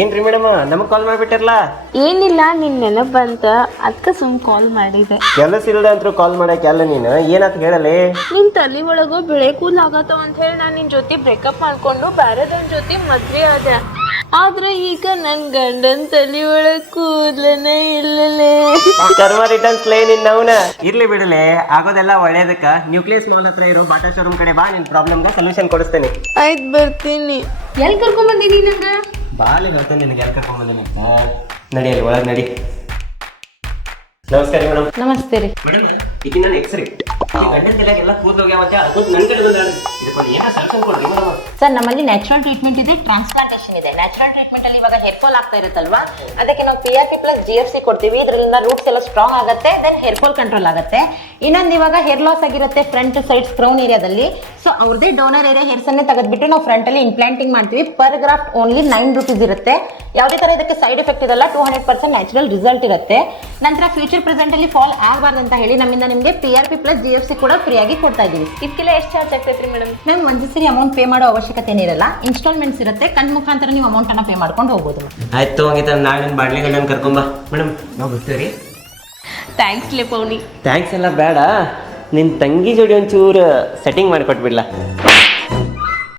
ಏನ್ರಿ ಮೇಡಮ್ ನಮಗೆ ಕಾಲ್ ಮಾಡಿಬಿಟ್ಟಿರಲ್ಲ? ಏನಿಲ್ಲ, ನಿನ್ ನೆನಪು ಬಂತ ಅದಕ್ಕೆ ಕಾಲ್ ಮಾಡಿದೆ. ಕೆಲಸ ಇಲ್ಲದ ಅಂತೂ ಕಾಲ್ ಮಾಡಕ್ಕೆ ಅಲ್ಲ ನೀನು ಏನಾತ ಹೇಳಲಿ? ನಿನ್ ತಲೆ ಒಳಗ ಬೆಳೆ ಕೂದಲು ಆಗತ್ತವ ಅಂತ ಹೇಳಿ ನಾನು ನಿನ್ ಜೊತೆ ಬ್ರೇಕಪ್ ಮಾಡ್ಕೊಂಡು ಬೇರೆದವ್ರ ಜೊತೆ ಮದ್ವೆ ಆದೆ. ಆದ್ರೆ ಈಗ ನನ್ ಗಂಡನ್ ತಲೆ ಒಳಗ್ ಕೂದಲನೇ ಇಲ್ಲಲೇ. ಕರ್ಮ ರಿಟರ್ನ್ಸ್ ಲೇ ನಿನ್ನವನ. ಇರ್ಲಿ ಬಿಡಲೆ, ಆಗೋದೆಲ್ಲ ಒಳ್ಳೇದಕ್ಕ. ನ್ಯೂಕ್ಲಿಯಸ್ ಮಾಲ್ ಹತ್ರ ಇರೋ ಬಾಟಾ ಶೋರೂಮ್ ಕಡೆ ಬಾ, ನಿನ್ ಪ್ರಾಬ್ಲಮ್ಗೆ ಸೊಲ್ಯೂಷನ್ ಕೊಡಿಸ್ತೇನೆ. ಆಯ್ತು, ಬರ್ತೀನಿ. ಎಲ್ಲಿ ಕರ್ಕೊಂಡ್ ಬಂದಿನಿ ನಂಗ? ಬಾಲಿ ಹೇಳ್ತೇನೆ ನಿನಗೆ, ಎಲ್ಲಿ ಕರ್ಕೊಂಡ್ಬಂದಿನಿ. ನಡಿ ಅಲ್ಲಿ ಒಳಗೆ ನಡಿ. ನಮಸ್ಕಾರ ಮೇಡಮ್. ನಮಸ್ತೆ ರೀ ಮೇಡಮ್, ಈಗ ನಾನು ಎಕ್ಸ್ರೇ ಗಂಡನ ತಲೆಯಾಗ ಎಲ್ಲ ಕೂದಲು ಹೋಗ್ಯಾವಂತೆ, ಅದು ನನ್ನ ಕಡೆ ಬಂದ ಇದಕ್ಕೊಂದು ಏನೋ ಸೊಲ್ಯೂಷನ್ ಕೊಡ್ರಿ ಮೇಡಮ್. ಸರ್, ನಮ್ಮಲ್ಲಿ ನ್ಯಾಚುರಲ್ ಟ್ರೀಟ್ಮೆಂಟ್ ಇದೆ, ಟ್ರಾನ್ಸ್ಪ್ಲಾಂಟೇಷನ್ ಇದೆ. ನ್ಯಾಚುರಲ್ ಟ್ರೀಟ್ಮೆಂಟ್ ಅಲ್ಲಿ ಇವಾಗ ಹೇರ್ ಫಾಲ್ ಆಗ್ತಾ ಇರುತ್ತಲ್ವಾ, ಅದಕ್ಕೆ ನಾವು PRP ಪ್ಲಸ್ GFC ಕೊಡ್ತೀವಿ. ಇದರಿಂದ ರೂಟ್ಸ್ ಎಲ್ಲ ಸ್ಟ್ರಾಂಗ್ ಆಗುತ್ತೆ, ದೆನ್ ಹೇರ್ ಫಾಲ್ ಕಂಟ್ರೋಲ್ ಆಗುತ್ತೆ. ಇನ್ನೊಂದು, ಇವಾಗ ಹೇರ್ ಲಾಸ್ ಆಗಿರುತ್ತೆ ಫ್ರಂಟ್ ಸೈಡ್ಸ್ ಕ್ರೌನ್ ಏರಿಯಾದಲ್ಲಿ, ಸೊ ಅವ್ರದೇ ಡೋನರ್ ಏರಿಯಾ ಹೇರ್ಸ್ ಅನ್ನು ತೆಗೆದ್ಬಿಟ್ಟು ನಾವು ಫ್ರಂಟ್ ಅಲ್ಲಿ ಇಂಪ್ಲಾಂಟಿಂಗ್ ಮಾಡ್ತೀವಿ. ಪರ್ ಗ್ರಾಫ್ಟ್ ಓನ್ಲಿ 9 ರೂಪೀಸ್ ಇರುತ್ತೆ. ಯಾವುದೇ ತರ ಇದಕ್ಕೆ ಸೈಡ್ ಎಫೆಕ್ಟ್ ಇರಲ್ಲ, 200% ನ್ಯಾಚುರಲ್ ರಿಸಲ್ಟ್ ಇರುತ್ತೆ. ನಂತರ ಫ್ಯೂಚರ್ ಪ್ರೆಸೆಂಟ್ ಅಲ್ಲಿ ಫಾಲ್ ಆಗಬಾರ್ದು ಅಂತ ಹೇಳಿ ನಮ್ಮಿಂದ ನಿಮಗೆ PRP ಪ್ಲಸ್ GFC ಕೂಡ ಫ್ರೀಯಾಗಿ ಕೊಡ್ತಾ ಇದೀವಿ. ಇದಕ್ಕೆಲ್ಲ ಎಷ್ಟು ಚಾರ್ಜ್ ಆಗ್ತೈತ್ರಿ ಮೇಡಮ್? ಮ್ಯಾಮ್, ಒಂದು ಸರಿ ಅಮೌಂಟ್ ಪೇ ಮಾಡೋ ಅವಶ್ಯಕತೆ ಇರಲ್ಲ. ಇನ್ಸ್ಟಾಲ್ಮೆಂಟ್ಸ್ ಇರುತ್ತೆ, ಕಣ್ ಮುಖಾಂತರ ನೀವು ಅಮೌಂಟ್ ಅನ್ನ ಪೇ ಮಾಡ್ಕೊಂಡು ಹೋಗ್ಬೋದು. ಆಯ್ತು, ಹಂಗಿತ್ತ ನಾಳೆ ನನ್ನ ಬಾಡ್ಲಿ ಗಂಡನ ಕರ್ಕೊಂಬ ಮೇಡಮ್, ನಾವು ಬರ್ತೀವಿ. ಥ್ಯಾಂಕ್ಸ್ ಲೇ ಪೌನಿ. ಥ್ಯಾಂಕ್ಸ್ ಎಲ್ಲ ಬೇಡ, ನಿನ್ನ ತಂಗಿ ಜೋಡಿ ಒಂಚೂರು ಸೆಟ್ಟಿಂಗ್ ಮಾಡಿಕೊಟ್ಬಿಡ್ಲಾ?